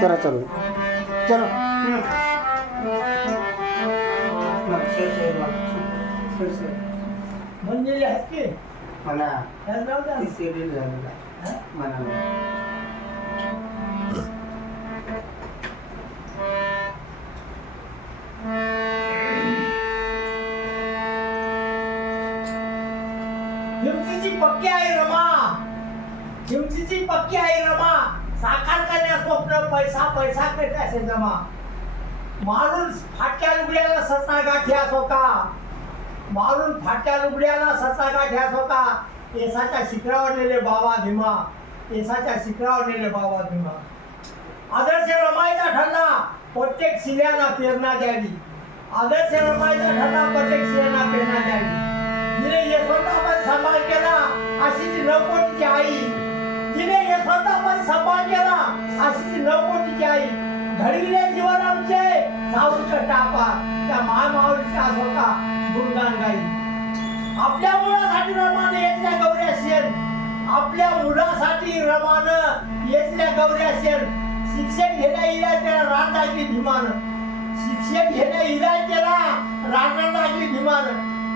करा चालू चलो म्हणलेली आहेत की मला त्याला जाऊ द्या. शेड्यूल झालेला हा? मला हिमतीची पक्की आहे रमा, हिमतीची पक्की आहे रमा, साकार करण्या स्वप्न पैसा पैसा कसे जमा, मारून फाटक्या लुगड्याला ससा गाठी असो का, मारून फाटक्या लुगड्याला ससा गाठी असो का, केसाच्या शिखरावर नेले बाबा भीमा, केसाच्या शिखरावर नेले बाबा भीमा. आदर्श रमाईचा ठरला प्रत्येक शिल्याला प्रेरणा द्यावी, आदर्श रमाईचा ठरला प्रत्येक शिल्याला प्रेरणा द्यावी. जिने यशवंतापण सांभाळ केला अशी ती 9 कोटीची आई, जिने यशवंतापण सांभाळ केला अशी ती 9 कोटीची आई, घडविले जीवन आमचे सावंत टापा, त्या महामाऊलीच्या असोका गुणगान गाई. आपल्या मुलासाठी रमानं येतल्या गौऱ्या शेण, आपल्या मुलासाठी रमानं येतल्या गौऱ्या शेण, शिक्षण घेण्या इला त्याला रात लागली भीमानं, शिक्षण घेण्या इला त्याला रात लागली भीमानं.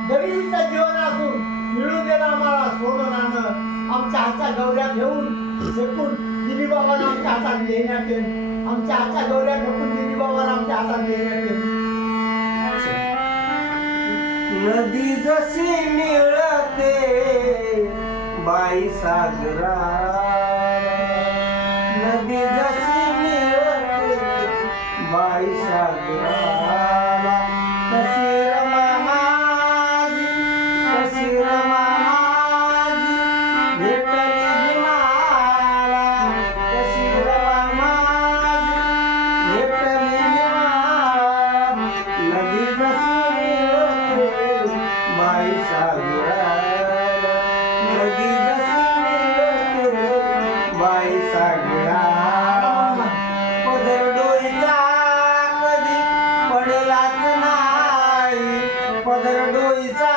गरिबीचं जीवन असून मिळून गेलं आम्हाला सोनं नाणं, आमच्या हातच्या गौऱ्या घेऊन फेकून दिली बाबांना आमच्या हातात देण्यात येईल, आमच्या हातच्या गौऱ्या फेकून दिली बाबांना आमच्या हातात देण्यात येईल. नदी जशी मिळते बाई सागरा, नदी जशी मिळते बाई सागरा, तशी रमा माझी, तशी रमा माझी भेटली मला, तशी रमा माझी भेटली मला. नदी जशी मिळते बाई सागरा, नदी जशी मिळते बाई सागरा. पदर डोईचा कधी पडलाच नाही, पदर डोईचा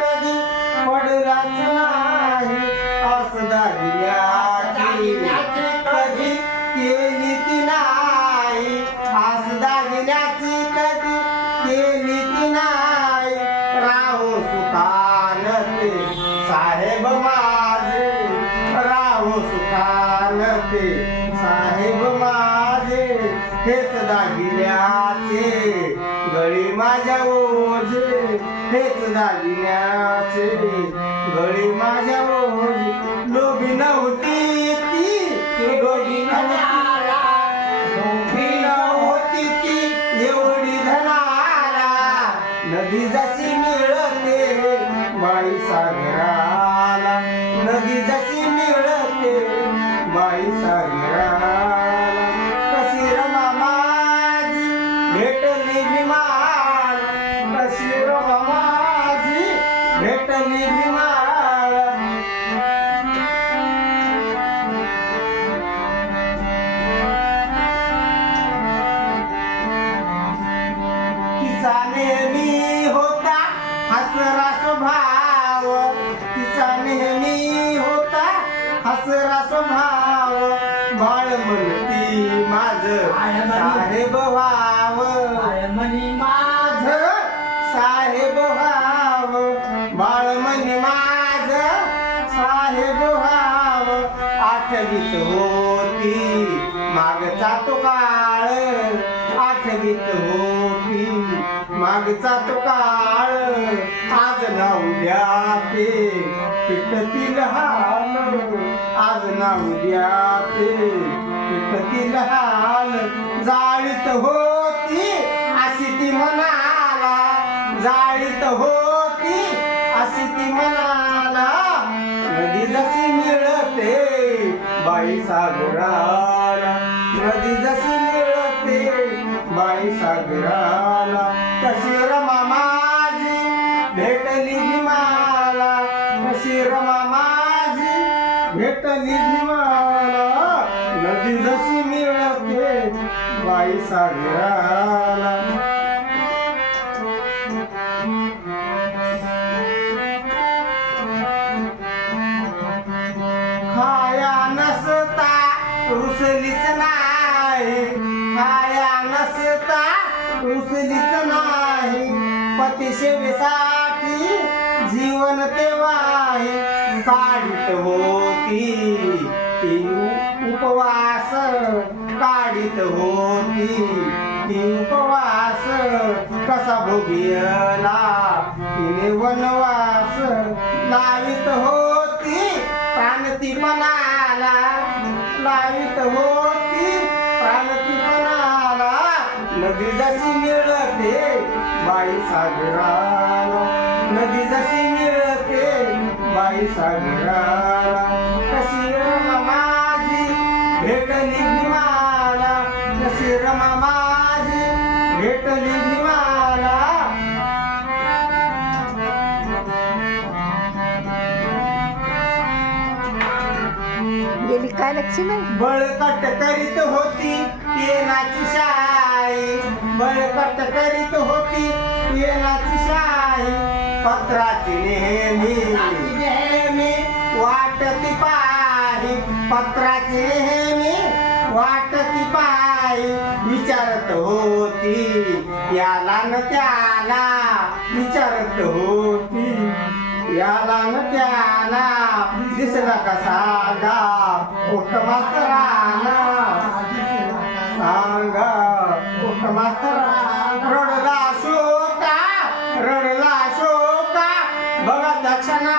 कधी पडलाच नाही, आस दागिन्याची कधी केली ती नाही, आस दागिन्याची कधी केली ती नाही. राहो सुखान ते साहेब माझे, राहो सुखान ते साहेब माझे, हेच दागिन्याचे गळी माझ्या ओझे, हेच दागिन्याचे गळी माझ्या ओझे. लोभी नव्हती ती, लोभी नव्हती, लोभी नव्हती ती एवढी धनाला, नदी जशी मिळते बाई सागराला, नदी जशी मिळते बाई सागराला. कशी रमा माझी भेटली भीमाला, कशी रमा माझी भेटली भीमाला. तिचा नेहमी होता हसरा स्वभाव, तिचा नेहमी होता हसरा स्वभाव, बाळ म्हणती माझं साहेब व्हाव, म्हणी माझं साहेब व्हाव, बाळ म्हणे माझं साहेब व्हाव. आठवीत होती मागचा तो काळ, आठवीत होती मागचा तो काळ, आज ना उद्या ते पिटतील हाल, आज ना उद्या ते पिटतील हाल. जाळीत होती अशी ती म्हणाला, जाळीत होती अशी ती म्हणाला, नदी जशी मिळते बाई सागराला, नदी जशी मिळते बाई सागराला. कशी रमा माझी भेटली भीमाला, कशी रमा माझी भेटली भीमाला, नदी जशी मिळते बाई सागराला. खाया नसता रुसलीच नाही, पती सेवेसाठी जीवन तेव्हाही काढीत होती ती उपवास काढीत होती ती उपवास कसा भोगियला तिने वनवास लावित होती प्राणतीपणाला लावित होती प्राणतीपणाला नदी जशी मिळते बाई सागराला नदी जशी मिळते बाई सागराला कशी रमा माझी भेटली भीमाला कशी रमा माझी भेटली भीमाला गेली काय लक्ष्मी बळकट करीत होती पेनाची शाई बळकट करीत होती पेनाची शाई पत्राची नेहमी वाटती पाही पत्राची नेहमी वाटती पाही विचारत होती याला न त्याला विचारत होती याला न त्याला दिसला कसा पोस्ट मास्तराला सांगा पोस्ट मास्तराला रडला शोका बघा दक्षिणा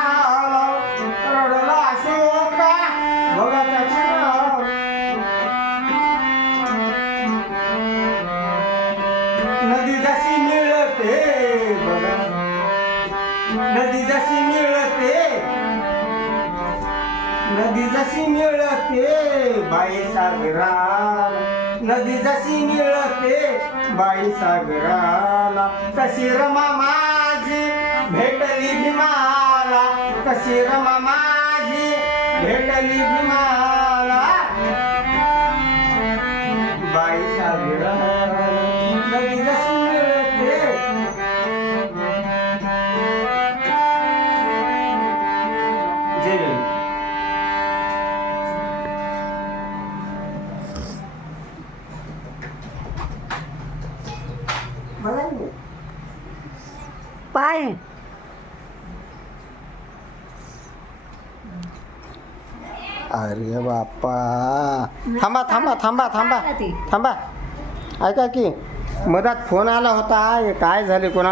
रडला शोका बघा दक्षिणा नदी जशी मिळते बघा नदी जशी मिळते नदी जशी मिळते बाई सागराला नदी जशी मिळते बाई सागराला कशी रमा माझी भेटली भीमाला कशी रमा माझी भेटली भीमाला बाई सागराला नदी जशी मिळते जय भीम. पाय अरे बाप्पा थांबा थांबा थांबा थांबा थांबा ऐका की मधात फोन आला होता हे काय झाले कोणा